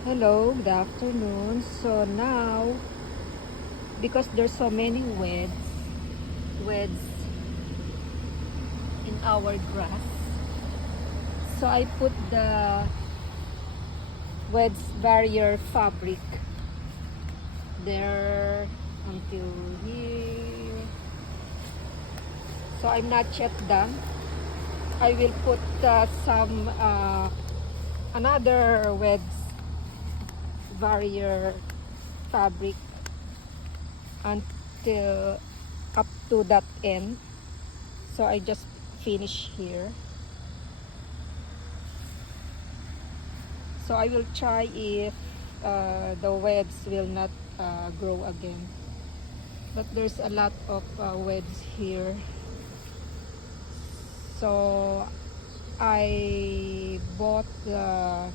Hello, good afternoon. So now, because there's so many weeds in our grass, so I put the weeds barrier fabric there until here. So I'm not yet done. I will put some another weeds barrier fabric until up to that end. So I just finish here. So I will try if the webs will not grow again. But there's a lot of webs here. So I bought the